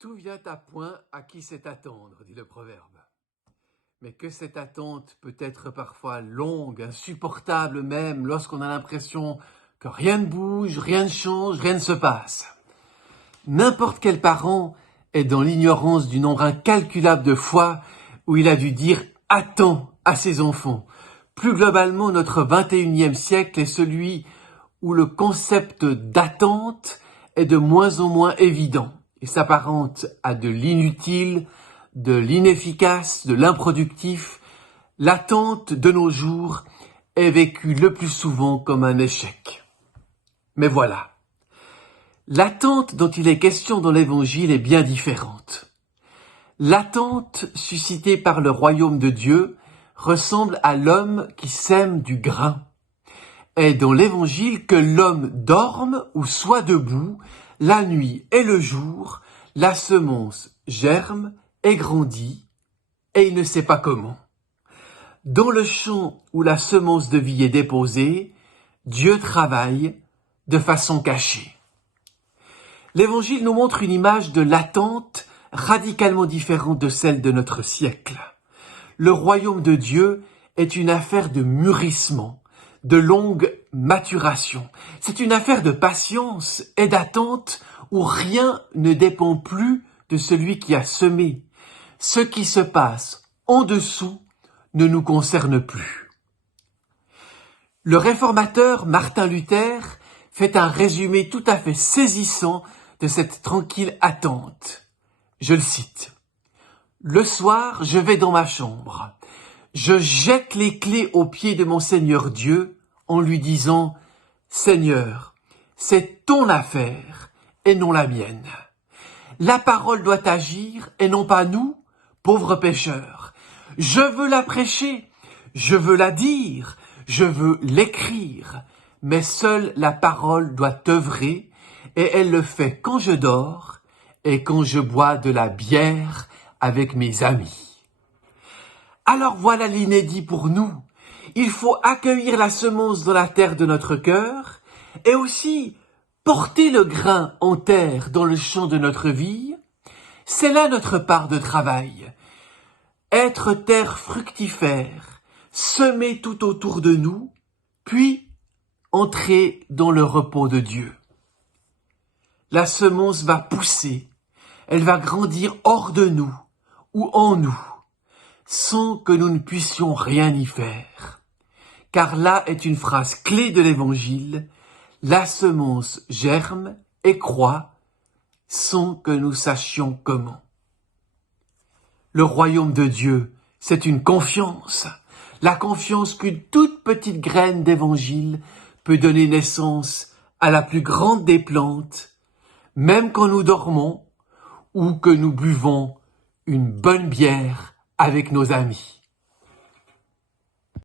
Tout vient à point à qui sait attendre, dit le proverbe. Mais que cette attente peut être parfois longue, insupportable même, lorsqu'on a l'impression que rien ne bouge, rien ne change, rien ne se passe. N'importe quel parent est dans l'ignorance du nombre incalculable de fois où il a dû dire « attends » à ses enfants. Plus globalement, notre 21e siècle est celui où le concept d'attente est de moins en moins évident et s'apparente à de l'inutile, de l'inefficace, de l'improductif. L'attente de nos jours est vécue le plus souvent comme un échec. Mais voilà, l'attente dont il est question dans l'Évangile est bien différente. L'attente suscitée par le royaume de Dieu ressemble à l'homme qui sème du grain. Est dans l'Évangile que l'homme dorme ou soit debout, la nuit et le jour, la semence germe et grandit, et il ne sait pas comment. Dans le champ où la semence de vie est déposée, Dieu travaille de façon cachée. L'Évangile nous montre une image de l'attente radicalement différente de celle de notre siècle. Le royaume de Dieu est une affaire de mûrissement, de longue maturation. C'est une affaire de patience et d'attente où rien ne dépend plus de celui qui a semé. Ce qui se passe en dessous ne nous concerne plus. Le réformateur Martin Luther fait un résumé tout à fait saisissant de cette tranquille attente. Je le cite. « Le soir, je vais dans ma chambre. Je jette les clés aux pieds de mon Seigneur Dieu en lui disant « Seigneur, c'est ton affaire et non la mienne. La parole doit agir et non pas nous, pauvres pécheurs. Je veux la prêcher, je veux la dire, je veux l'écrire, mais seule la parole doit œuvrer et elle le fait quand je dors et quand je bois de la bière avec mes amis. » Alors voilà l'inédit pour nous. Il faut accueillir la semence dans la terre de notre cœur et aussi porter le grain en terre dans le champ de notre vie. C'est là notre part de travail. Être terre fructifère, semer tout autour de nous, puis entrer dans le repos de Dieu. La semence va pousser, elle va grandir hors de nous ou en nous, sans que nous ne puissions rien y faire. Car là est une phrase clé de l'Évangile, la semence germe et croît sans que nous sachions comment. Le royaume de Dieu, c'est une confiance, la confiance qu'une toute petite graine d'Évangile peut donner naissance à la plus grande des plantes, même quand nous dormons ou que nous buvons une bonne bière avec nos amis.